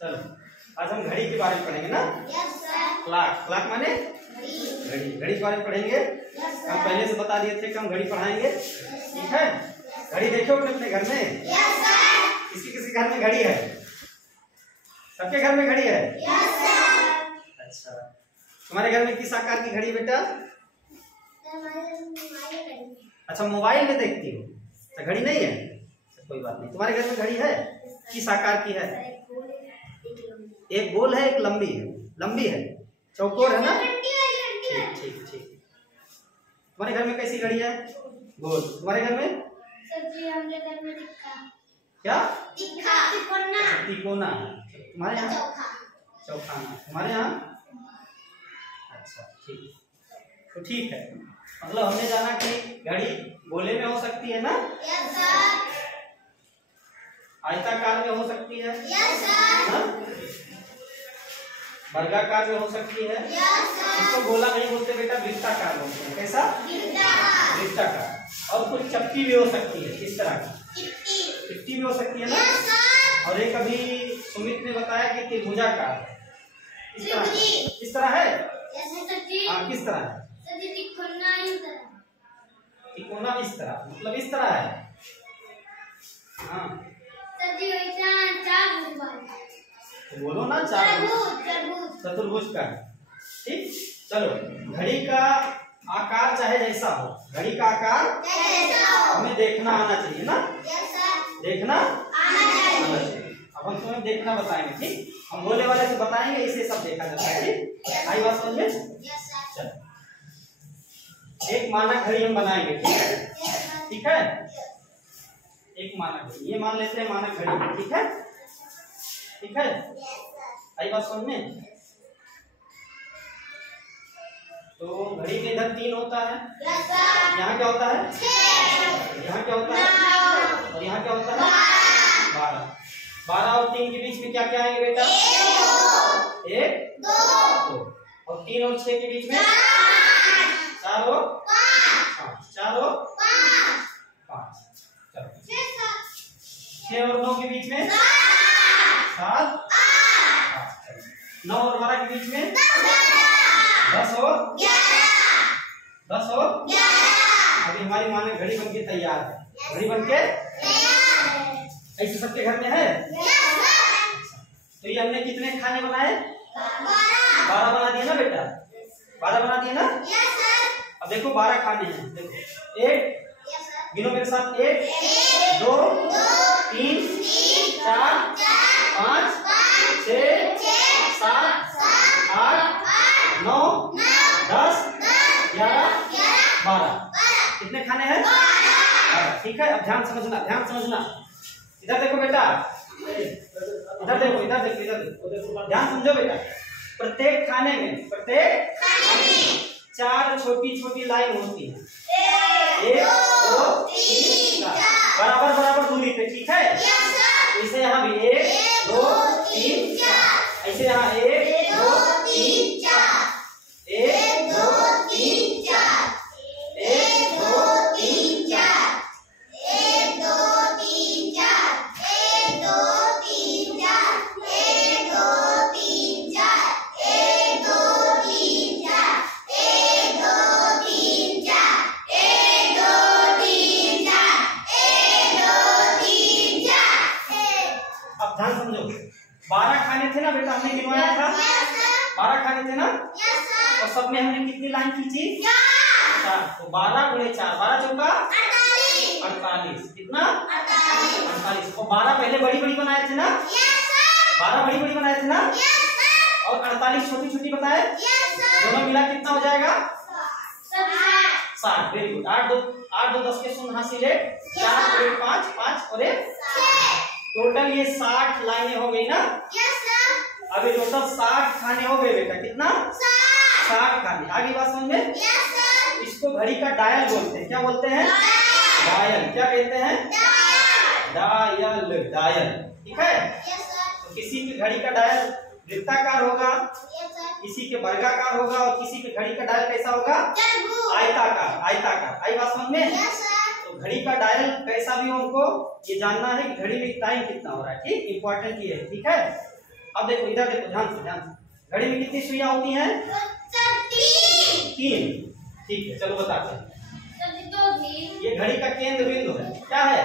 चलो आज हम घड़ी के बारे में पढ़ेंगे ना। Yes sir. क्लॉक, क्लॉक माने घड़ी, घड़ी के बारे में पढ़ेंगे। हम पहले से बता दिए थे कि हम घड़ी पढ़ाएंगे, ठीक है। घड़ी देखो अपने घर में। Yes sir. किसी किसी घर में घड़ी है? सबके घर में घड़ी है? Yes sir. अच्छा, तुम्हारे घर में किस आकार की घड़ी बेटा? अच्छा, मोबाइल में देखती हो तो घड़ी नहीं है? कोई बात नहीं। तुम्हारे घर में घड़ी है? किस आकार की है? एक गोल है, एक लंबी है। लंबी है, चौकोर है ना? ठीक ठीक ठीक। तुम्हारे घर में कैसी घड़ी है? गोल। तुम्हारे घर में? सर जी हमारे घर में क्या? तिकोना। तिकोना। तुम्हारे यहाँ? चौखाना। तुम्हारे यहाँ? अच्छा ठीक, तो ठीक है। मतलब हमने जाना कि घड़ी गोले में हो सकती है ना? Yes sir. आयताकार में हो सकती है? Yes sir. वर्गाकार में हो सकती है? Yes sir. इसको गोला नहीं बोलते बेटा, वृत्ताकार बोलते हैं। कैसा? वृत्ताकार। और कुछ चपटी भी हो सकती है, इस तरह की चिट्टी भी हो सकती है ना? Yes sir. और एक अभी सुमित ने बताया कि त्रिभुजाकार है, इस तरह। त्रिभुजी। इस तरह है? यस सर जी। हाँ, किस तरह है? सर जी तिकोना इस तरह। तिकोना इस तरह, मतलब इस तरह है। हाँ सर जी वैसा चार भुज। तो बोलो ना, चार चतुर्भुज का। ठीक, चलो। घड़ी का आकार चाहे जैसा हो, घड़ी का आकार हमें देखना आना चाहिए ना? Yes sir. देखना आना चाहिए। अब हम तुम्हें देखना बताएंगे, ठीक। हम बोले वाले से बताएंगे, इसे सब देखा जाता है, ठीक। आई बात समझ में? Yes sir. चलो, एक मानक घड़ी हम बनाएंगे, ठीक है? ठीक है, एक मानक घड़ी, ये मान लेते हैं मानक घड़ी, ठीक है? ठीक है, आई बात समझ में? तो घड़ी के इधर 3 होता है। Yes sir. यहाँ क्या होता है? 6। यहाँ क्या होता है? और यहाँ क्या होता है? 12। 12 और 3 के बीच में क्या क्या आएंगे बेटा? 1 2। और 3 और 6 के बीच में 4 और 5। 4 और 5। चलो, 6 और 9 के बीच में 7 8। 9 और 12 के बीच में 10 और 11। अभी हमारी मानक घड़ी बनके तैयार है। घड़ी बनके ऐसे सबके घर में है? तो ये हमने कितने खाने बनाए? 12 बना दिए ना बेटा? 12 बना दिए ना? अब देखो 12 खाने हैं। देखो, 1, गिनो मेरे साथ, 1 2 3 4 5 6 7 8 9 10 11 12। कितने खाने हैं? 12। ठीक है, अब ध्यान समझना, ध्यान समझना। इधर देखो बेटा, इधर देखो, इधर देखो, इधर देखो, ध्यान समझो बेटा। प्रत्येक खाने में 4 छोटी छोटी लाइन होती है। 1 2 3 4, बराबर बराबर दूरी पे, ठीक है? इसे यहाँ भी 1 2 3 4, ऐसे यहाँ 1 2 3 4, 1 2 3 4, 1 2 3 4, 1 2 3 4, 1 2 3 4, 1 2 3 4, 1 2 3 4, 1 2 3 4, 1 2 3 4, 1 2 3 4। अब ध्यान समझो। 12 खाने थे ना बेटा, हमने गिनवाया था? 12 खाने थे ना? और सब में हमने कितनी लाइन खींची? 4। तो 12 गुणे 4, 12 चौका 48। कितना? 48। और 12 पहले बड़ी बड़ी बनाए थे ना? 12 बड़ी बड़ी बनाए थे ना? और 48 छोटी छोटी बताए? दोनों मिला कितना हो जाएगा? 60। Very good. 8 2 10 के शून्य हासिल है। 4 और 1 5 5 और 1 टोटल ये 60 लाइनें हो गई ना? अभी टोटल 60 खाने हो गए बेटा। कितना? 60 खाने। आगे बात समझ में? इसको घड़ी का डायल बोलते हैं। क्या बोलते हैं? डायल। क्या कहते हैं? Dial, dial. ठीक है, तो किसी की घड़ी का डायल वृत्ताकार होगा, किसी के वर्गाकार होगा, और किसी की घड़ी का डायल कैसा होगा? आयताकार। आयताकार। आई बात समझ में? तो घड़ी का डायल कैसा भी हो, हमको ये जानना है कि घड़ी में टाइम कितना हो रहा है। ठीक, इंपॉर्टेंट ये है। ठीक है, अब देखो इधर देखो ध्यान से ध्यान से। घड़ी में कितनी सुइयां होती हैं? 3। ठीक है चलो बताते हैं। ये घड़ी का केंद्र बिंदु है। क्या है?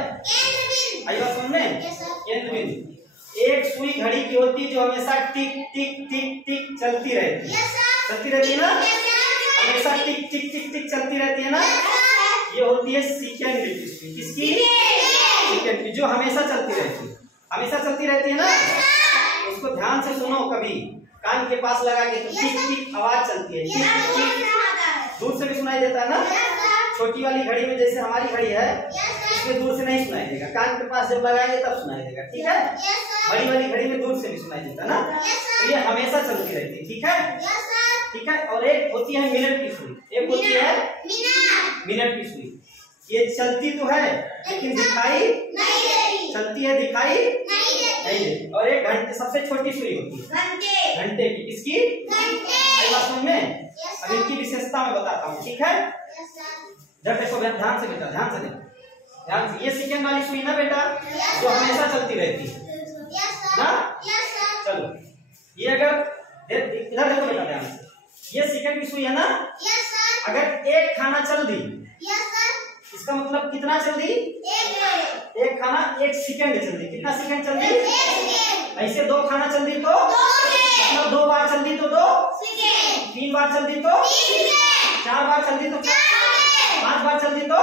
आई बात समझ में? केंद्र बिंदु। एक सुई घड़ी की होती है जो हमेशा टिक टिक टिक टिक चलती रहती है। चलती रहती है ना? हमेशा टिक टिक टिक टिक चलती रहती है ना? ये होती है सेकेंड की सुई। किसकी? सेकेंड की, जो हमेशा चलती रहती है। हमेशा चलती रहती है ना? उसको ध्यान से सुनो, कभी कान के पास लगा के, तो टिक टिक आवाज चलती है। टिक टिक दूर से भी सुनाई देता है ना? छोटी वाली घड़ी में जैसे हमारी घड़ी है, इसमें दूर से नहीं सुनाई देगा, कान के पास जब लगाएंगे तब सुनाई देगा। ठीक है? बड़ी वाली घड़ी में दूर से भी सुनाई देता ना? तो ये हमेशा चलती रहती है। ठीक है? ठीक है। और एक होती है मिनट की सुई, एक होती है मिनट की सुई। ये चलती तो है लेकिन दिखाई नहीं देती। चलती है, दिखाई नहीं देती। और एक घंटे, सबसे छोटी सुई होती है घंटे की। किसकी? आई बात समझ में? अब इनकी विशेषता मैं बताता हूँ। ठीक है? जब देखो ध्यान से बेटा, ध्यान से देखो, ध्यान से। ये सेकंड वाली सुई ना बेटा, जो हमेशा चलती रहती है ना? चलो ये अगर इधर देखो बेटा ध्यान से, ये सेकंड की सुई है ना? अगर एक खाना चल दी, इसका मतलब कितना चल दी? एक खाना 1 सेकंड चल दी। कितना सेकंड चल दी? ऐसे 2 खाना चल दी तो मतलब 2 बार चल दी तो 2 सेकंड, 3 बार चल दी तो 4 बार चल दी तो 5 बार चल दी तो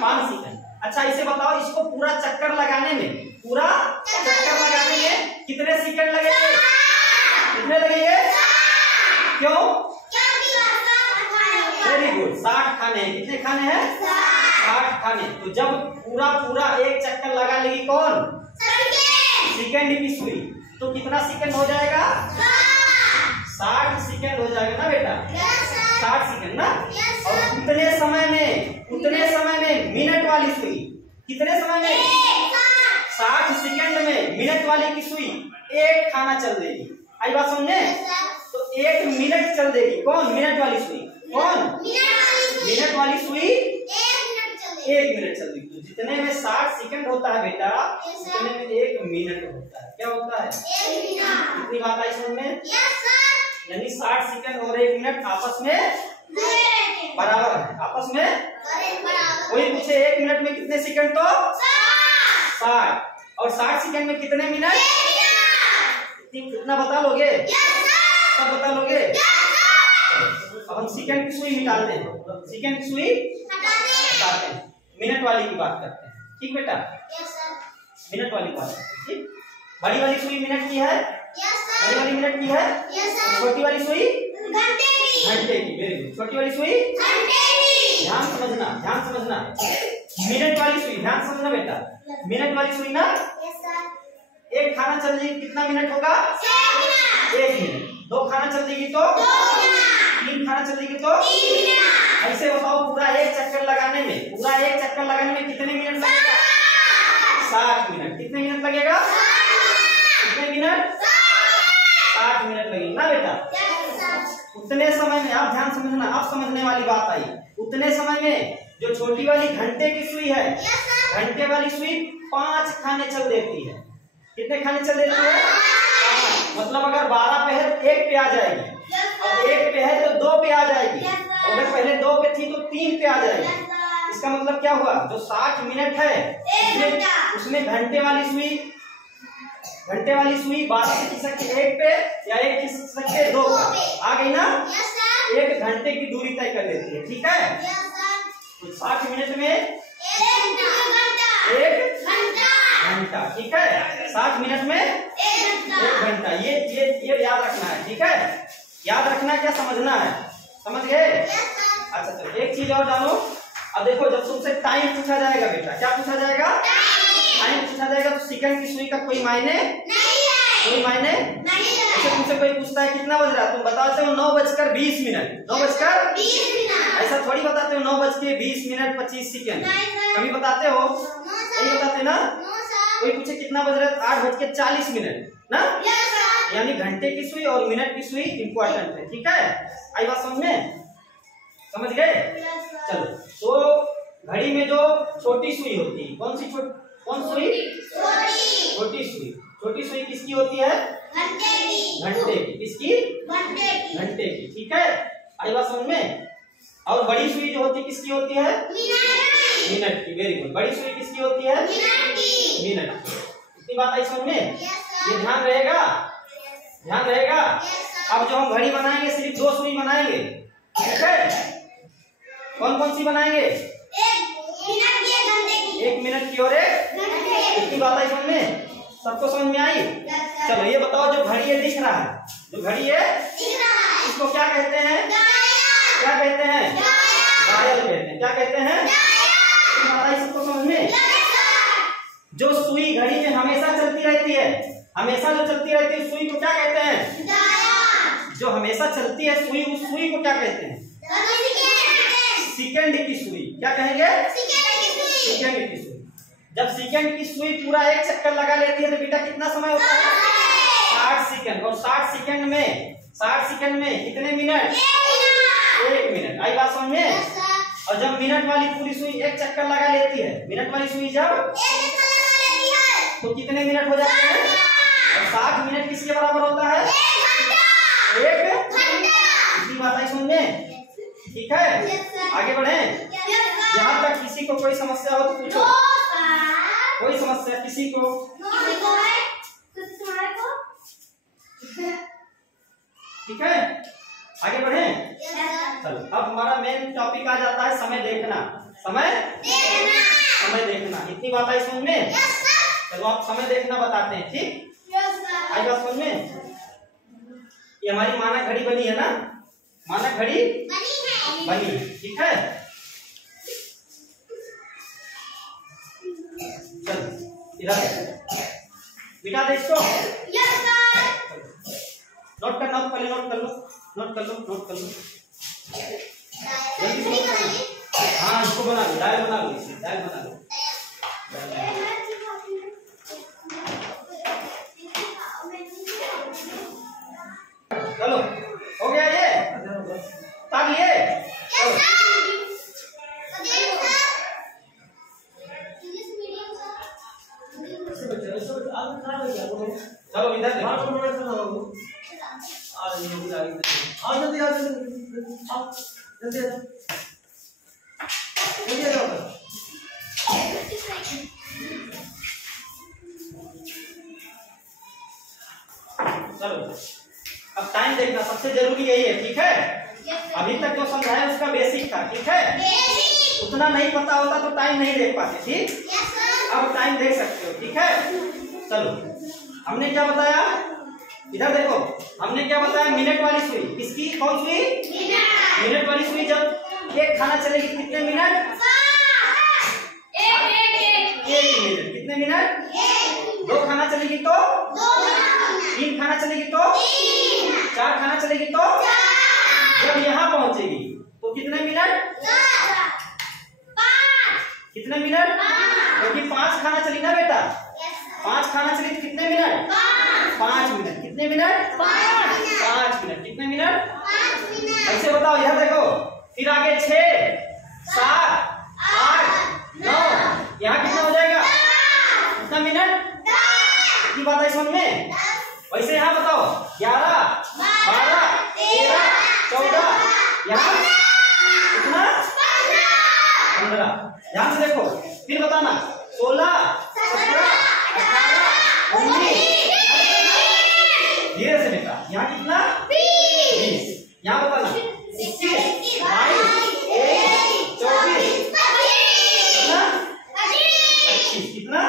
5 सेकंड। अच्छा इसे बताओ, इसको पूरा चक्कर लगाने में, पूरा चक्कर लगाने में कितने सेकंड लगेंगे? कितने लगेंगे? क्यों? वेरी गुड, 60 खाने हैं। कितने खाने हैं? 60 खाने। तो जब पूरा एक चक्कर लगा लेगी कौन? सेकंड की सुई, तो कितना सेकंड हो जाएगा? 60 सेकंड हो जाएगा ना बेटा? 60 सेकंड ना? और उतने समय में मिनट वाली सुई, कितने समय में? 60 सेकंड में मिनट वाली की सुई एक खाना चल देगी। आई बात समझे? तो 1 मिनट चल देगी। कौन? मिनट वाली सुई। कौन? मिनट वाली सुई 1 मिनट चल देगी। तो जितने में 60 सेकंड होता है बेटा, उतने में 1 मिनट होता है। क्या होता है? कितनी बात आई समझ में? यानी 60 सेकंड और 1 मिनट आपस में बराबर है। आपस में कोई पूछे 1 मिनट में कितने सेकंड, तो 60। और 60 सेकंड में कितने मिनट? कितना बता लोगे? सब बता लोगे? अब हम सेकंड की सुई निकालते हैं। सेकंड की सुई हटाते हैं, मिनट वाली की बात करते हैं। ठीक बेटा? मिनट वाली बात करते हैं। ठीक? बड़ी वाली सुई मिनट की है, बड़ी वाली मिनट की है। छोटी वाली सुई घंटे की। Very good. छोटी वाली सुई ध्यान समझना, ध्यान समझना। मिनट वाली सुई ध्यान समझना बेटा। मिनट वाली सुई ना, एक खाना चल देगी कितना मिनट होगा? 1 मिनट। 2 खाना चल देगी तो 3 खाना चल देगी तो 3 मिनट। ऐसे बताओ, पूरा एक चक्कर लगाने में, कितने मिनट लगेगा? 60 मिनट। कितने मिनट लगेगा? कितने मिनट? 60 मिनट लगेगा ना बेटा? उतने समय में, आप ध्यान समझना, आप समझने वाली बात आई। उतने समय में जो छोटी वाली घंटे की सुई है, घंटे वाली सुई 5 खाने चल देती है। कितने खाने चल देती है? 5। मतलब अगर 12 पे है तो 1 पे आ जाएगी, और 1 पे है तो 2 पे आ जाएगी, और अगर पहले 2 पे थी तो 3 पे आ जाएगी। इसका मतलब क्या हुआ? जो 60 मिनट है उसमें घंटे वाली सुई 12 से खिसक के 1 पे या 1 खिसक के 2 पे आ गई ना? 1 घंटे की दूरी तय कर लेती है। ठीक है? तो 60 मिनट में 1 घंटा। ठीक है? 60 मिनट में 1 घंटा। ये याद रखना है। ठीक है? याद रखना, क्या समझना है? समझ गए? अच्छा तो एक चीज और जानो। अब देखो, जब तुमसे टाइम पूछा जाएगा बेटा, क्या पूछा जाएगा? टाइम पूछा जाएगा। तो सेकंड की सुई का कोई मायने नहीं है। कोई मायने नहीं है। ऐसे तुमसे कोई पूछता है कितना बज रहा है, तुम बताते हो 9:20 मिनट। 9:20 मिनट। ऐसा थोड़ी बताते हो 9:20 मिनट 25 सेकंड। कभी बताते हो? नहीं बताते ना? कोई पूछे कितना बज रहा है, 8:40 मिनट ना? यानी घंटे की सुई और मिनट की सुई इंपॉर्टेंट है। ठीक है? आई बात समझ में? समझ गए? चलो, तो घड़ी में जो छोटी सुई होती है, कौन सुई? छोटी सुई। छोटी सुई किसकी होती है? घंटे की। किसकी? घंटे की। ठीक है, आई बात समझ में। और बड़ी सुई जो होती है किसकी होती है? मिनट की। Very good. बड़ी सुई किसकी होती है? मिनट की। इतनी बात आई समझ में? ये ध्यान रहेगा, ध्यान रहेगा। अब जो हम घड़ी बनाएंगे सिर्फ 2 सुई बनाएंगे, ठीक है? कौन कौन सी बनाएंगे? 1 मिनट की और 1 घंटे। इतनी बात आई समझ में? सबको समझ में आई? चलो ये बताओ, जो घड़ी है दिख रहा है, जो घड़ी है इसको क्या कहते हैं? क्या कहते हैं? डायल कहते हैं। क्या कहते हैं? बात आई सबको समझ में? जो सुई घड़ी में हमेशा चलती रहती है, हमेशा जो चलती रहती है सुई को क्या कहते हैं? जो हमेशा चलती है सुई, उस सुई को क्या कहते हैं? सेकंड की सुई। क्या कहेंगे? सेकंड की सुई। जब सेकंड की सुई पूरा 1 चक्कर लगा लेती है तो बेटा कितना समय होता है? 60 सेकंड। और 60 सेकंड में कितने मिनट? 1 मिनट। आई बात समझ में? और जब मिनट वाली पूरी सुई 1 चक्कर लगा लेती है, मिनट वाली सुई जब तो कितने मिनट हो जाते हैं? और 60 मिनट किसके बराबर होता है? 1 घंटा। इतनी बात आई समझ में? ठीक है, आगे बढ़े। यहाँ तक किसी को कोई समस्या हो तो पूछो। कोई समस्या किसी को? ठीक है, आगे बढ़े। चलो अब हमारा मेन टॉपिक आ जाता है समय देखना। समय देखना। इतनी बात आई समझ में? चलो आप समय देखना बताते हैं। ठीक, आई बात समझ में? ये हमारी मानक घड़ी बनी है ना, मानक घड़ी बनी है। ठीक है, चल इधर बिठा दे इसको। नोट करना, पहले नोट कर लो, नोट कर लो, नोट कर लो। जल्दी से नोट करना। हाँ इसको बना लो, डायल बना लो, इसे डायल बना लो। चलो हो गया ये ताक लिए। चलो इधर चलो अब टाइम देखना सबसे जरूरी यही है। ठीक है, अभी तक जो समझाया उसका बेसिक था। ठीक है, उतना नहीं पता होता तो टाइम नहीं देख पाते। ठीक, अब टाइम देख सकते हो। ठीक है, चलो हमने क्या बताया? इधर देखो, हमने क्या बताया? मिनट वाली सुई। किसकी? कौन सुई? मिनट वाली सुई। जब 1 खाना चलेगी कितने मिनट? 1 मिनट। कितने मिनट? 2 खाना चलेगी तो 3 खाना चलेगी तो 4 खाना चलेगी तो जब यहाँ पहुंचेगी तो कितने मिनट? 5। कितने मिनट? क्योंकि 5 खाना चली ना बेटा, 5 खाना चली तो कितने मिनट? 5 मिनट। कितने मिनट? 5 मिनट। कितने मिनट? ऐसे बताओ, इधर देखो, फिर आगे 6, 7, 8, 9, यहाँ कितना हो जाएगा? कितना मिनट? की बात है समझ में? वैसे यहाँ बताओ, 11, 12, 13, 14, यहाँ कितना? 15। ध्यान से देखो, फिर बताना 16, 17, 18, 19। धीरे से बेटा, यहाँ कितना? 20। यहाँ बताना 21, 22, 23, 24, कितना? 25। कितना?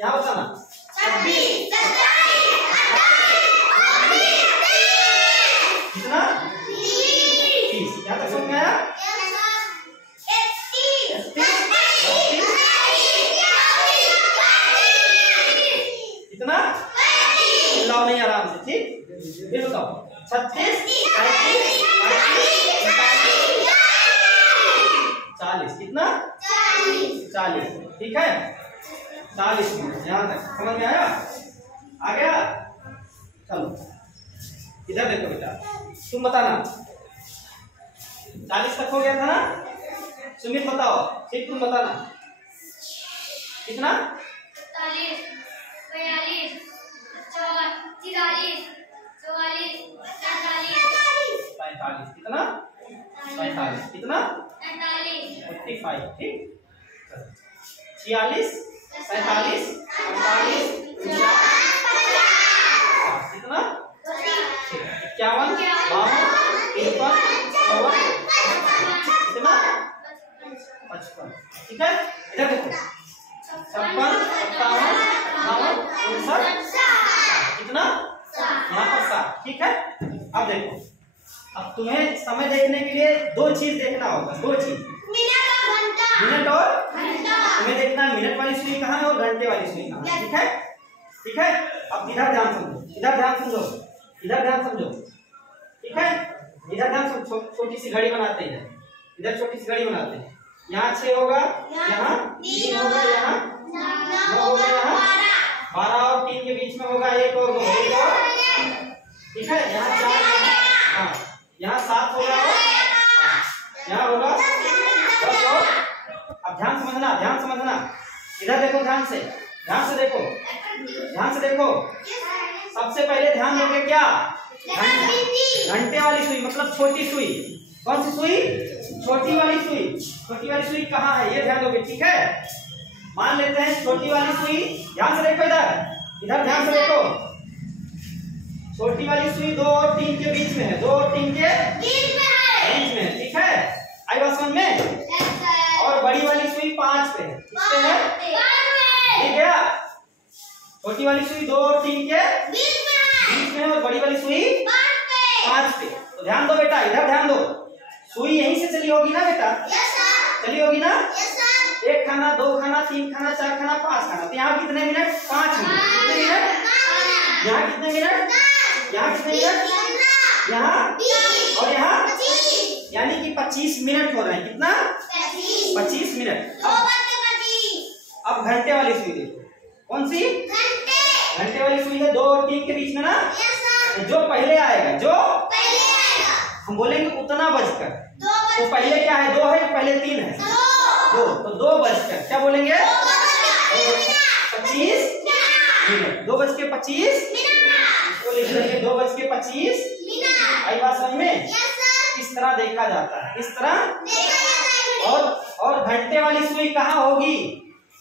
यहाँ बताना 26, 27, 28, कितना? 30। यहाँ तक समझ में आया? कितना? लाओ नहीं आराम से। ठीक, फिर बताओ 36, 37, 38, 40। कितना? 40। ठीक है, 40 मिनट। यहाँ तक समझ में आया? आ गया? चलो इधर देखो बेटा, तुम बताना 40 तक हो गया था ना? सुमित बताओ, ठीक तुम बताना कितना? 40, 42, 43, 45, ठीक। 46, 47, 48, 49, कितना? 51, 52, 53, 54, कितना? 55, ठीक है। इधर देखो 56, 57, 58, 59, कितना? यहाँ पर 7, ठीक है। अब देखो, अब तुम्हें समय देखने के लिए दो चीज देखना होगा, दो चीज, मिनट और घंटा। तुम्हें देखना है मिनट वाली सुई कहाँ है और घंटे वाली सुई कहाँ है, ठीक है, ठीक है। अब इधर ध्यान समझो, इधर ध्यान समझो, इधर ध्यान समझो, ठीक है। इधर ध्यान समझो, छोटी सी घड़ी बनाते हैं, इधर छोटी सी घड़ी बनाते हैं। यहाँ 6 होगा, यहाँ 3 होगा, यहाँ 9 होगा, यहाँ 12 और 3 के बीच में होगा 1 और 2, ठीक है। यहाँ 4, हाँ, यहाँ 7 होगा, यहाँ होगा 10 और। अब ध्यान समझना, ध्यान समझना, इधर देखो, ध्यान से देखो, ध्यान से देखो। सबसे पहले ध्यान दोगे क्या? घंटे वाली सुई, मतलब छोटी सुई। कौन सी सुई? छोटी वाली सुई। छोटी वाली सुई कहाँ है ये ध्यान दोगे, ठीक है। मान लेते हैं छोटी वाली सुई, ध्यान से देखो, इधर ध्यान से देखो। छोटी वाली सुई 2 और 3 के बीच में है, 2 और 3 के बीच में है, ठीक है। आई बात समझ में? और बड़ी वाली सुई 5 पे है, किसपे है? ठीक है। छोटी वाली सुई 2 और 3 के बीच में है और बड़ी वाली सुई 5 पे। तो ध्यान दो बेटा, इधर ध्यान दो। सुई यहीं से चली होगी ना बेटा? चली होगी ना? 1 खाना, 2 खाना, 3 खाना, 4 खाना, 5 खाना। तो यहाँ कितने मिनट? 5 मिनट। कितने मिनट? यहाँ कितने मिनट? यहाँ कितने मिनट? यहाँ और यहाँ, यानी कि 25 मिनट हो रहे हैं। कितना? 25 मिनट। अब घंटे वाली सुई देखो, कौन सी? घंटे वाली सुई है 2 और 3 के बीच में ना। जो पहले आएगा, जो हम बोलेंगे उतना बजकर। तो पहले क्या है? 2 है, पहले 3 है, 2। तो 2 बजकर क्या बोलेंगे? 25 मिनट। 2 बज के 25 इसको लिख लेंगे, 2 बज के 25 आई बात समझ में? इस तरह देखा जाता है, इस तरह। और घंटे वाली सुई कहाँ होगी?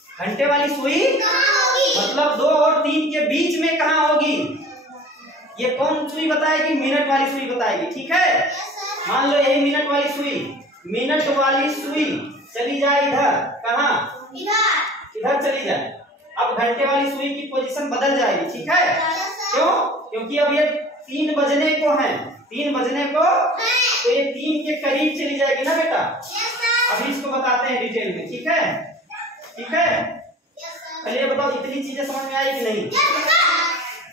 घंटे वाली सुई मतलब 2 और 3 के बीच में कहाँ होगी? ये कौन सुई बताएगी? मिनट वाली सुई बताएगी, ठीक है। मान लो यही मिनट वाली सुई, मिनट वाली सुई चली जाए इधर, कहाँ? इधर चली जाए। अब घंटे वाली सुई की पोजीशन बदल जाएगी, ठीक है। क्यों? क्योंकि अब ये 3 बजने को है, 3 बजने को, तो ये 3 के करीब चली जाएगी ना बेटा। अभी इसको बताते हैं डिटेल में, ठीक है, ठीक है। पहले ये बताओ इतनी चीजें समझ में आई कि नहीं?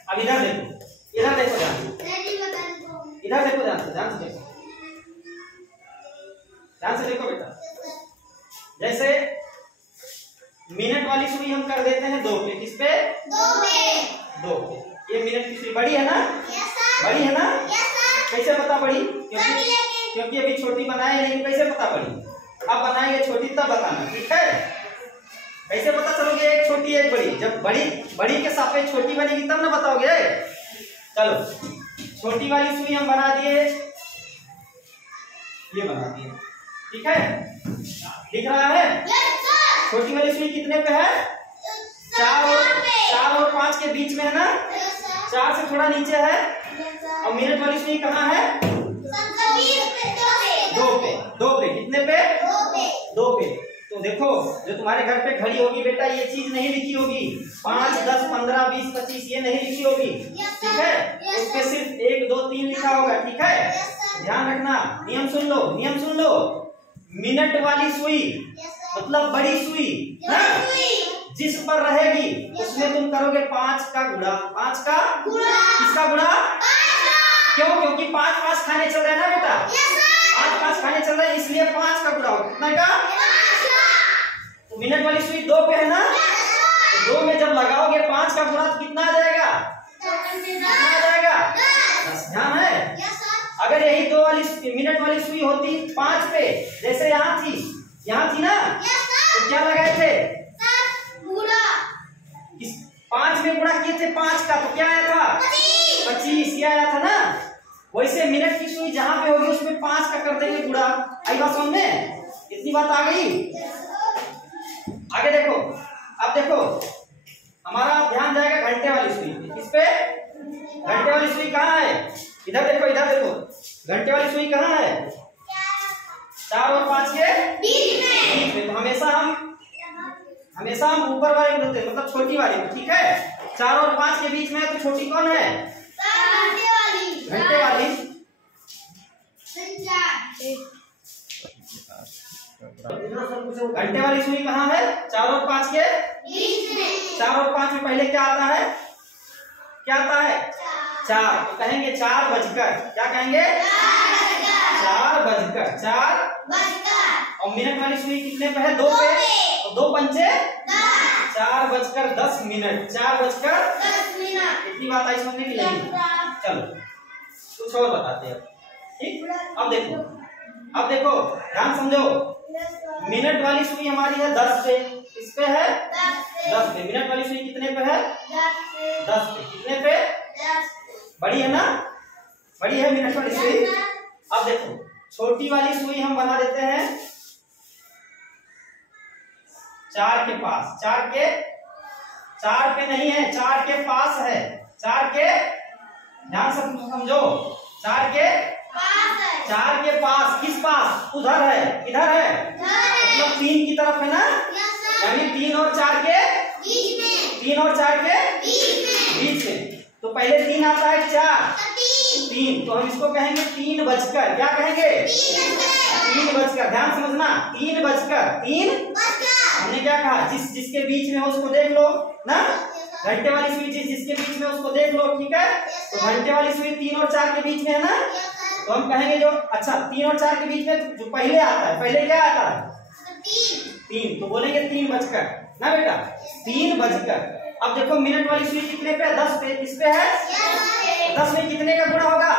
अब इधर देखो, इधर देखो, ध्यान से, इधर देखो, ध्यान से, ध्यान से देखो, ध्यान से देखो बेटा। जैसे मिनट वाली सुई हम कर देते हैं 2 पे, किस पे? 2 पे। ये मिनट की सुई बड़ी है ना? बड़ी है ना? कैसे पता बड़ी? क्योंकि अभी छोटी बनाए नहीं, कैसे पता बड़ी? अब बनाएंगे छोटी तब बताना, ठीक है। कैसे पता चलोगे एक छोटी एक बड़ी? जब बड़ी के सापेक्ष छोटी बनेगी तब ना बताओगे। चलो छोटी वाली सुई हम बना दिए, ये बना दिए, ठीक है, दिख रहा है? छोटी वाली सुई कितने पे है? 4 और 5 के बीच में है ना? 4 से थोड़ा नीचे है। और मिनट वाली सुई कहाँ है? 2 पे। 2 पे कितने पे? 2 पे। तो देखो जो तुम्हारे घर पे घड़ी होगी बेटा, ये चीज नहीं लिखी होगी, 5, 10, 15, 20, 25 ये नहीं लिखी होगी, ठीक है। उस पे सिर्फ 1, 2, 3 लिखा होगा, ठीक है। ध्यान रखना, नियम सुन लो, नियम सुन लो। मिनट वाली सुई मतलब बड़ी सुई ना, जिस पर रहेगी उसमें तुम करोगे 5 का गुणा। 5 का किसका गुणा? क्यों? क्योंकि 5 खाने चल रहे हैं ना बेटा, 5 खाने चल रहे हैं, इसलिए 5 का गुणा होगा। कितना का? तो मिनट वाली सुई 2 पे है ना, तो 2 में जब लगाओगे 5 का गुणा तो कितना आ जाएगा? कितना आ जाएगा? 10। ध्यान है? अगर यही 2 वाली मिनट वाली सुई होती 5 पे, जैसे यहाँ थी ना, तो क्या लगाए थे? 5 में गुणा किए थे 5 का, तो क्या आया था? 25 ये आया था ना। वैसे मिनट की सुई जहां पे होगी उसमें 5 का कर देंगे गुणा। आई बात समझ में? इतनी बात आ गई। आगे देखो, अब देखो हमारा ध्यान जाएगा घंटे वाली सुई पे। इस पे घंटे वाली सुई कहाँ है? इधर देखो, इधर देखो, घंटे वाली सुई कहाँ है? 4 और 5 के बीच में। तो हमेशा हम ऊपर वाले में होते हैं, मतलब छोटी वाली में, ठीक है। 4 और 5 के बीच में है, तो छोटी कौन है? घंटे वाली। घंटे वाली सुई कहाँ है? 4 और 5 के बीच में। 4 और 5 में पहले क्या आता है? क्या आता है? 4। तो कहेंगे 4 बजकर, क्या कहेंगे? 4 बजकर, 4 और मिनट वाली सुई कितने पे है? 2 पे। तो 2 पंचे 4 बजकर 10 मिनट। 4 बजकर 10 मिनट। इतनी बात आई समझ में कि नहीं? चलो कुछ और बताते हैं, ठीक। अब देखो ध्यान समझो। मिनट वाली सुई हमारी है 10 पे। इस पे है 10 पे। मिनट वाली सुई कितने पे है? 10 पे। कितने पे? बड़ी है ना? बड़ी है मिनट वाली सुई। अब देखो छोटी वाली सुई हम बना देते हैं 4 के पास। 4 पे नहीं है, 4 के पास है। 4 के, ध्यान से समझो, 4 के पास है। 4 के पास, किस पास? उधर है। किधर है? मतलब 3 की तरफ है ना, यानी 3 और 4 के बीच में। 3 और 4 के बीच में। तो पहले 3 आता है, 4 3। तो हम इसको कहेंगे 3 बजकर। क्या कहेंगे? 3 बजकर। ध्यान समझना, 3 बजकर। 3 हमने क्या कहा? जिसके बीच में हो उसको देख लो ना। घंटे वाली सुई जिसके बीच में उसको देख लो, ठीक है। तो घंटे वाली सुई 3 और 4 के बीच में है ना, तो हम कहेंगे जो, अच्छा 3 और 4 के बीच में जो पहले आता है, पहले क्या आता है? 3। तो बोलेंगे 3 बजकर ना बेटा, 3 बजकर। अब देखो मिनट वाली सुई कितने पे? 10 पे। किस पे है? 10 में कितने का गुणा होगा?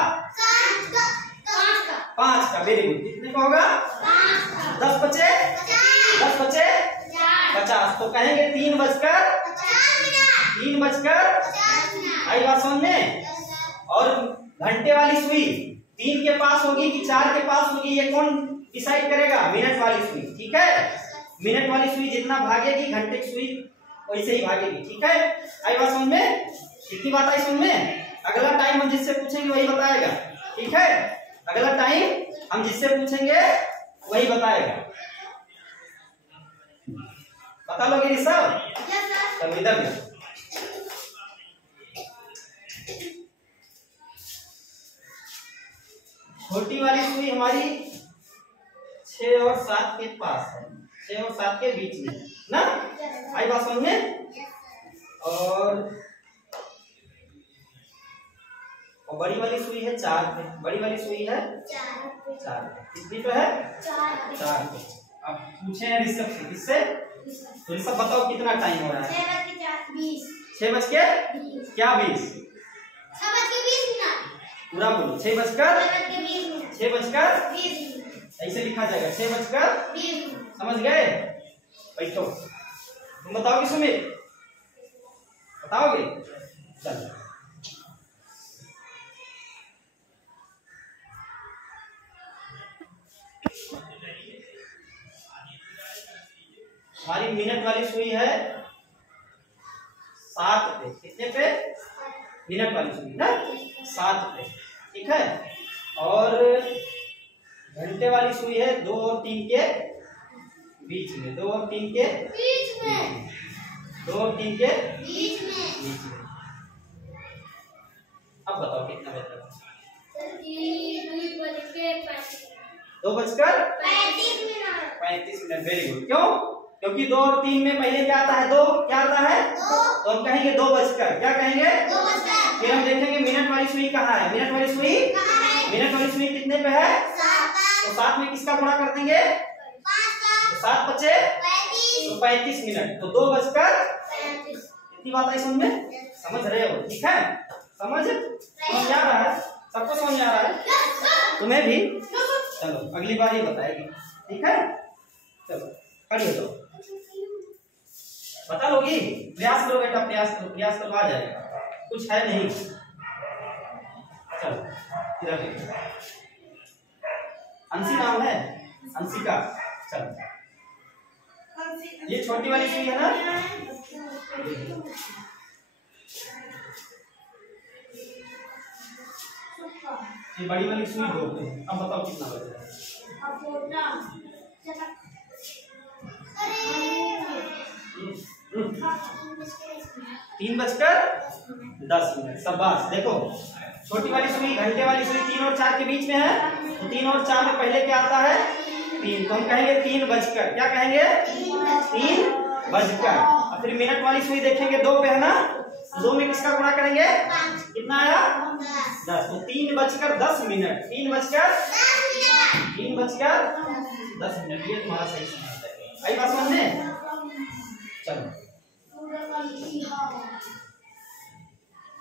5 का। Very good. कितने का होगा? 10 बचे 50। तो कहेंगे 3 बजकर 50। आई बात समझ में? और घंटे वाली सुई 3 के पास होगी कि 4 के पास होगी, ये कौन डिसाइड करेगा? मिनट वाली सुई, ठीक है। मिनट वाली सुई जितना भागेगी घंटे की सुई वैसे ही भागेगी, ठीक है। आई बात समझ में? कितनी बात आई समझ में? अगला टाइम हम जिससे पूछेंगे वही बताएगा, ठीक है। अगला टाइम हम जिससे पूछेंगे वही बताएगा। बता लोगे ये सब? चलो इधर में छोटी वाली सुई हमारी 6 और 7 के पास है। 6 और 7 के बीच में ना, आई बात समझ में? और बड़ी वाली सुई है 4 पे। बड़ी वाली सुई है 4 पे। कितनी पे है? 4 पे। अब पूछे हैं ऋषभ से, किससे? तो ऋषभ बताओ कितना टाइम हो रहा है? 6 बज के क्या 20? पूरा बोलो। 6 बजकर 20। ऐसे लिखा जाएगा 6 बजकर 20। समझ गए? बैठो। तुम बताओगे सुमित? बताओगे? चलो हमारी मिनट वाली सुई है 7 पे। कितने पे? मिनट वाली सुई ना 7 पे, ठीक है। और घंटे वाली सुई है 2 और 3 के बीच में। 2 और 3 के बीच में। 2 और 3 के बीच में। अब बताओ कितना बज रहा है? 2 बजकर 35 मिनट। Very good. क्यों? क्योंकि 2 और 3 में पहले क्या आता है? 2। क्या आता है? तो हम कहेंगे 2 बजकर। क्या कहेंगे? 2 बजकर। फिर हम देखेंगे मिनट वाली सुई कहाँ है? मिनट वाली सुई कितने पे है? 7 पे। तो 7 में किसका गुणा कर देंगे? 5 का। तो 7 बचे 35 मिनट। तो 2 बजकर 35। इतनी बात आई समझ में? समझ रहे हो? ठीक है। समझ आ रहा है? सबको समझ आ रहा है? तुम्हें भी? चलो अगली बार ये बताएगी, ठीक है। चलो पढ़िए। तो बता लोगी? प्रयास करो बेटा, प्रयास करो, आ जाएगा। कुछ है नहीं। चलो इधर देखो। अंशी नाम है, अंशिका। चलो ये छोटी वाली सुई है ना, ये बड़ी वाली सुई दो। अब बताओ कितना बचा है? 3:10। शाबाश। देखो छोटी वाली सुई घंटे वाली सुई 3 और 4 के बीच में है, तो 3 और 4 में पहले क्या आता है? 3। तो हम कहेंगे 3 बजकर, क्या कहेंगे? 3 बजकर। और फिर मिनट वाली सुई देखेंगे 2 पे है ना, 2 में किसका गुणा करेंगे? कितना आया? 10। तो 3:10। 3:10। ये तुम्हारा सही समझ है। आई बात समझने? चलो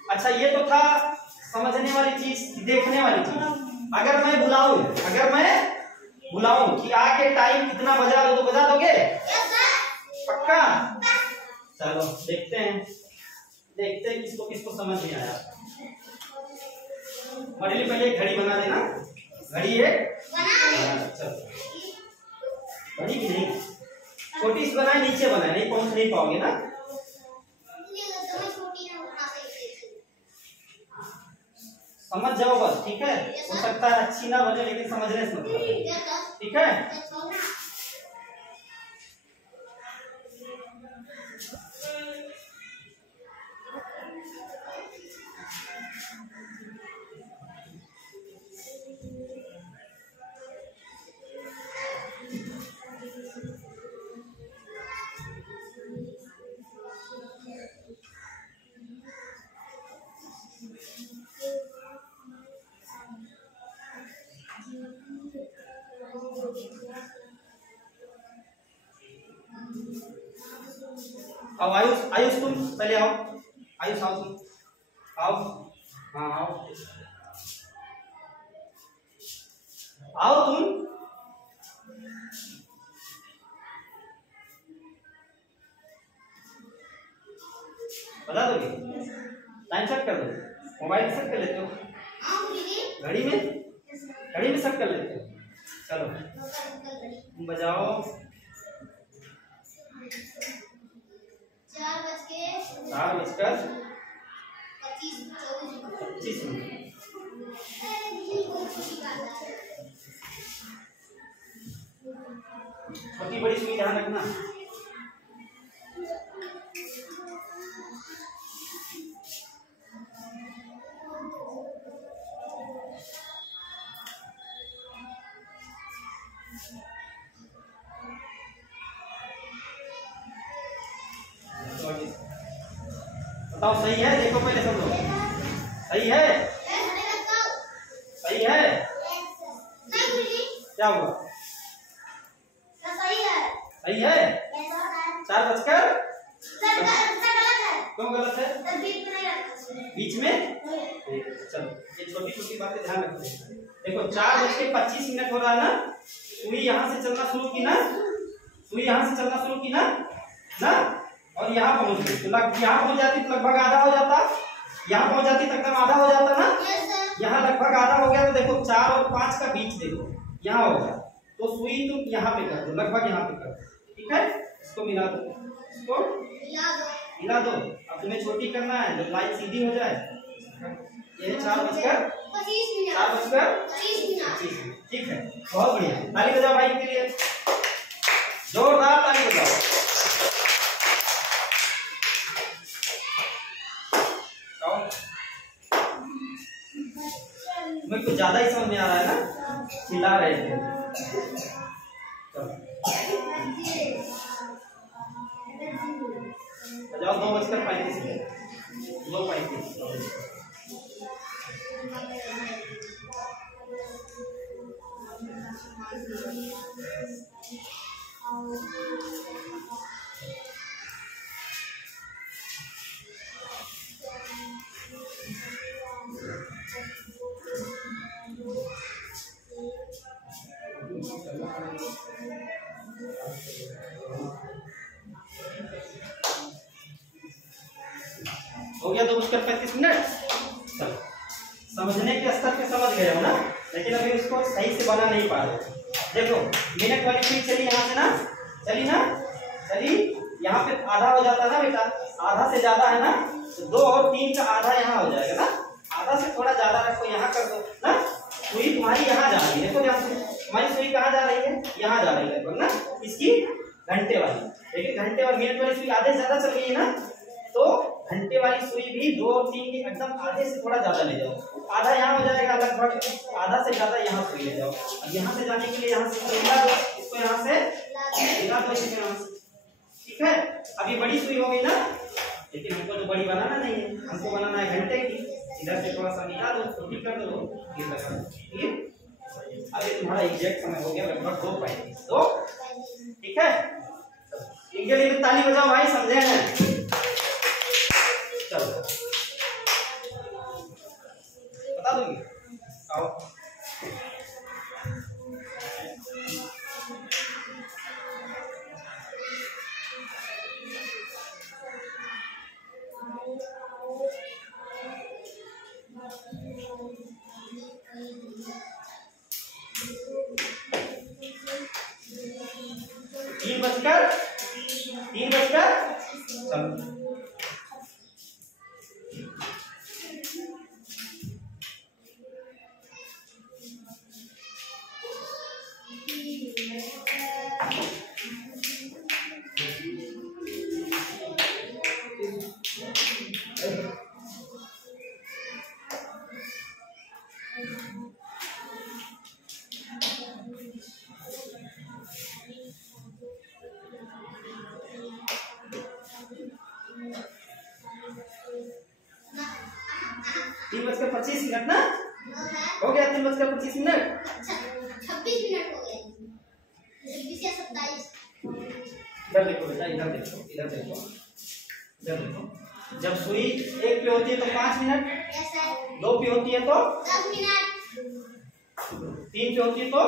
अच्छा, ये तो था समझने वाली चीज, देखने वाली चीज। अगर मैं बुलाऊं कि आके टाइम इतना बजा दो, तो बजा दोगे? पक्का? चलो देखते हैं किसको किसको समझ नहीं आया। मरली पहले घड़ी बना देना। घड़ी है, चलो घड़ी की नहीं, छोटी सी बनाए, नीचे बनाए, नहीं पहुंच नहीं पाओगे ना। समझ जाओ बस, ठीक है? हो सकता है अच्छी ना बने, लेकिन समझने से मतलब, ठीक है? अब आयुष तुम पहले आओ। आयुष आओ, तुम आओ। हाँ आओ तुम। बता दोगे? टाइम सेट कर दो। मोबाइल सेट कर लेते हो? घड़ी में सेट कर लेते हो? चलो तुम बजाओ। 4:25 छोटी बड़ी सुई ध्यान रखना। बताओ सही है? देखो पहले सब लोग, सही है? सही है? क्या हुआ? सही है? 4:00। क्यों गलत है? बीच में? चलो ये छोटी छोटी बातें ध्यान रखो। देखो 4:25 हो रहा है ना, सुई यहाँ से चलना शुरू की ना, और यहाँ पहुंच गई, तो यहाँ पहुंच जाती तो लगभग आधा हो जाता, यहाँ पहुंच जाती तक आधा हो जाता ना। यहाँ लगभग आधा हो गया, तो देखो 4 और 5 का बीच देखो यहाँ होगा, तो सुई तुम यहाँ पे कर दो, लगभग यहाँ पे कर दो, ठीक है? इसको मिला दो, मिला दो। अब तुम्हें छोटी करना है, जब लाइन सीधी हो जाए। ये 4:25, ठीक है? बहुत बढ़िया, ताली बजाओ भाई के लिए, जोरदार ताली बजाओ। तुम्हें कुछ ज्यादा ही समझ में आ रहा है ना, चिल्ला रहे थे। बजाओ 2:35, 2:35। हो गया 2:35। चलो समझने के स्तर पे समझ गए हो ना, लेकिन अभी उसको सही से बना नहीं पा रहे। देखो मिनट वाली सुई चली यहाँ से ना, चली ना, चली यहाँ पे आधा हो जाता है ना बेटा, आधा से ज्यादा है ना, तो 2 और 3 का आधा यहाँ हो जाएगा ना, आधा से थोड़ा ज्यादा रखो, यहाँ कर दो ना, सुई तुम्हारी यहाँ जा रही है, देखो ध्यान से तुम्हारी सुई कहाँ जा रही है, यहाँ जा रही है लगभग ना, इसकी घंटे वाली, लेकिन घंटे वाली मिनट वाली सुई आधे से ज्यादा चल रही है ना, तो घंटे वाली सुई भी 2 और 3 के एकदम आधे से थोड़ा ज्यादा ले जाओ, आधा यहाँ हो जाएगा लगभग, आधा से ज्यादा यहाँ सुई ले जाओ, अब यहाँ से जाने के लिए यहाँ से मिला दो, इसको यहाँ से मिला दो, इसको यहाँ से, ठीक है। अब ये बड़ी सुई हो गई ना, लेकिन हमको तो बड़ी बनाना नहीं है, हमको बनाना है घंटे की, इधर से थोड़ा सा मिला दो, छोटी कर दो, ये लगा दो, ठीक है। अब ये तुम्हारा एग्जैक्ट समय हो गया लगभग 2:35, तो ठीक है, इनके लिए ताली बजाओ भाई, समझे हैं? चलो बता दूंगी, आओ। तीन बजकर चलो, तीन बजकर 25 मिनट ना हो गया, 3:25 मिनट, 26 मिनट हो गए, 26 या 27। इधर देखो बेटा, इधर देखो, इधर देखो, इधर देखो, जब सुई 1 पे होती है तो 5 मिनट, 2 पे होती है तो 10 मिनट, 3 पे होती है तो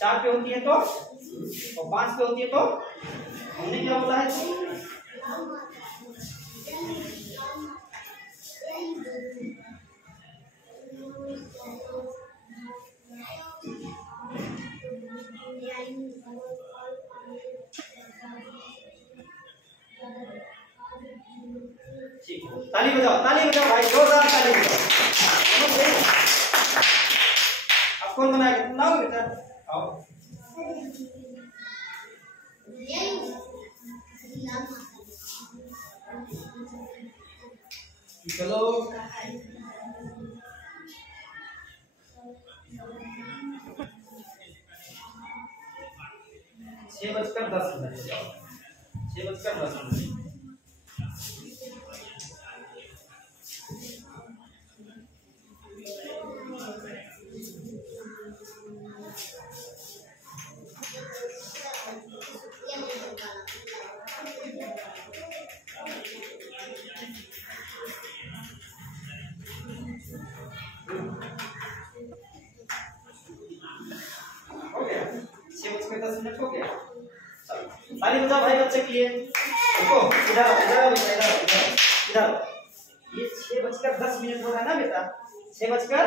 4 पे होती है तो, और 5 पे होती है तो, हमने क्या बोला है? ताली बजाओ भाई, जोरदार ताली बजाओ। अब कौन बनाएगा? तुम लाओ बेटा, आओ। चलो 6:10 जाओ, 6:10। हो गया, 6:10 हो गया। ताली बजाओ भाई बच्चे के लिए, देखो इधर इधर, ये 6:10 हो रहा है ना बेटा, 6:10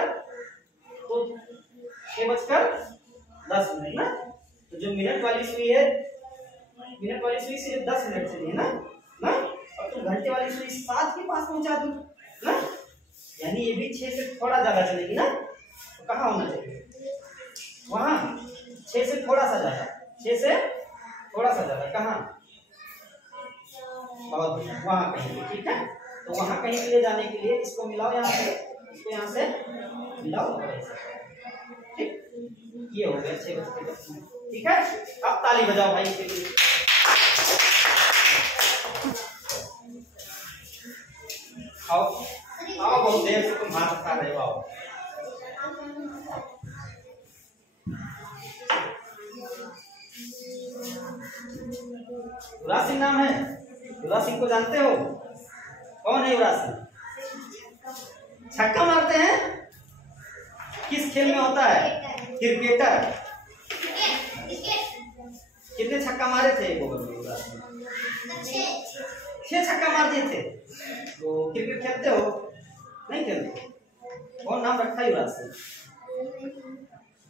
ना, तो जो मिनट वाली सुई है, मिनट वाली सुई सिर्फ 10 मिनट चली है ना, और तुम घंटे वाली सुई 7 के पास पहुंचा दो ना, यानी ये भी 6 से थोड़ा ज्यादा चलेगी ना, तो कहाँ होना चाहिए? वहां 6 से थोड़ा सा ज्यादा, 6 से थोड़ा सा ज्यादा, कहाँ? बहुत वहां कहीं, ठीक है। तो वहां कहीं के लिए जाने के लिए इसको मिलाओ, यहाँ से इसको यहाँ से मिलाओ, ठीक, ये हो गया 6:10, ठीक है। अब ताली बजाओ भाई इसके लिए, आओ आओ, बहुत देर से तुम हाथ खा रहे हो, आओ। युवराज सिंह नाम है, युवराज सिंह को जानते हो? कौन है युवराज सिंह? छक्का मारते हैं, किस खेल में होता है? क्रिकेटर। कितने छक्का मारे थे एक ओवर में युवराज सिंह? 6 छक्का मार दिए थे। तो क्रिकेट खेलते हो? नहीं खेलते? कौन नाम रखा है युवराज सिंह?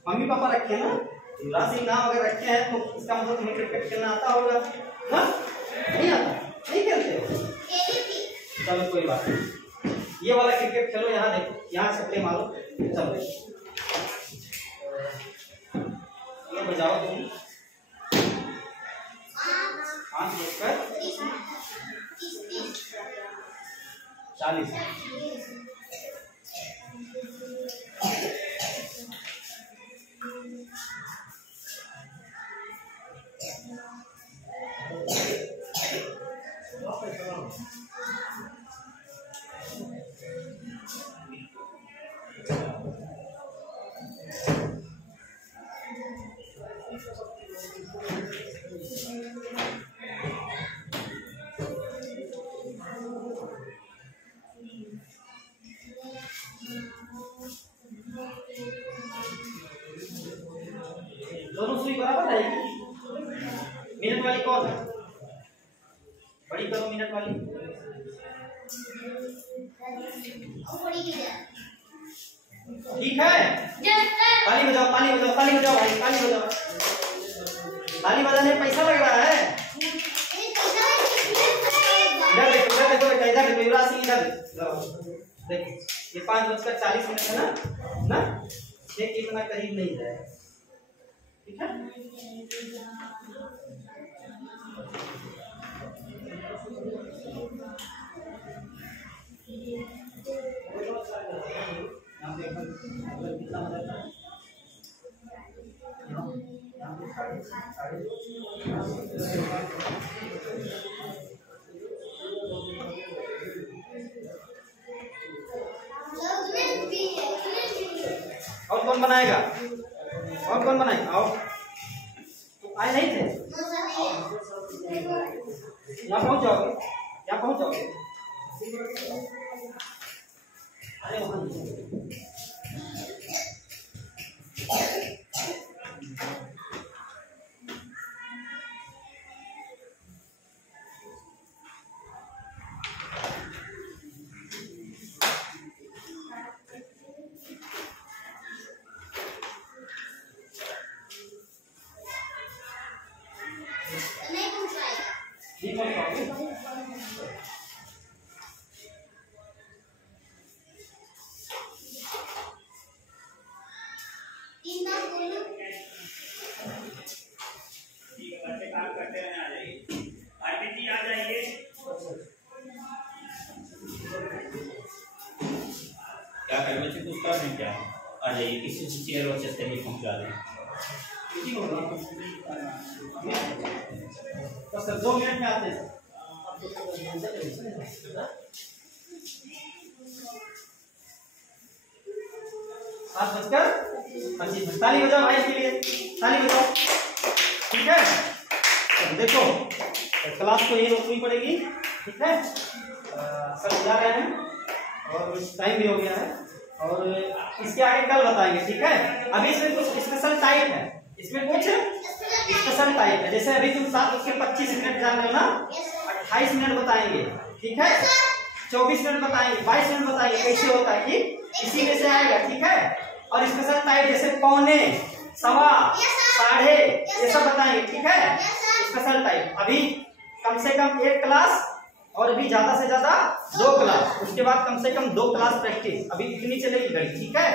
मम्मी पापा रखे हैं ना, युवराज सिंह नाम अगर रखे हैं तो इसका मतलब तुम्हें क्रिकेट खेलना आता होगा ना? नहीं आता? नहीं खेलते हो? चलो कोई बात नहीं, ये वाला क्रिकेट खेलो। यहाँ देखो, यहाँ छक्के मारो। चलो ये बजाओ तुम। 5:40। दोनों सुई बराबर है। मिनट वाली कौन है? बड़ी करो मिनट वाली। ठीक है, ताली बजाओ, ताली बजाओ, ताली बजाओ भाई, ताली बजाओ। ताली बजाने में पैसा लग रहा है। इधर देखो, इधर देखो बेटा, इधर देखो युवराज सिंह, इधर देखो। ये 5:40 है ना? ठीक, इतना करीब नहीं जाएगा। ठीक है, और कौन बनाएगा? और कौन बनाएगा? आओ, आए नहीं थे? यहाँ पहुंच जाओगे, यहाँ पहुंच जाओगे। अरे वहां नहीं पहुंच पाओगे। काम करते हैं, आ जाइए। आरपी जी आ जाइए। क्या करना चाहिए कुछ कर दें क्या? आ जाइए, किसी से चेयर और चेयर में पहुंचा दें। तो सर 2 मिनट में आते हैं। 7:25। ताली बजाओ भाई के लिए, ताली बजाओ। ठीक है, तो देखो क्लास को यही रोकनी पड़ेगी। ठीक है, सर जा रहे हैं और टाइम भी हो गया है, और इसके आगे कल बताएंगे। ठीक है, अभी इसमें कुछ स्पेशल टाइप है, इसमें कुछ स्पेशल टाइप है। जैसे अभी तुम 7:25 जान रहे हो ना, 28 मिनट बताएंगे। ठीक है, 24 मिनट बताएंगे, 22 मिनट बताएंगे, कैसे होता है कि इसी में से आएगा। ठीक है, और स्पेशल टाइप जैसे पौने, सवा, साढ़े, ये सब बताएंगे। ठीक है, स्पेशल टाइप अभी कम से कम 1 क्लास, और अभी ज्यादा से ज्यादा 2 क्लास, उसके बाद कम से कम 2 क्लास प्रैक्टिस। अभी इतनी चलेगी घड़ी। ठीक है,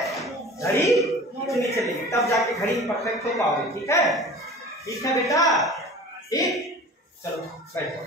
घड़ी इतनी चलेगी, तब जाके घड़ी परफेक्ट हो पाओगे। ठीक है, ठीक है बेटा, ठीक, चलो बैठो।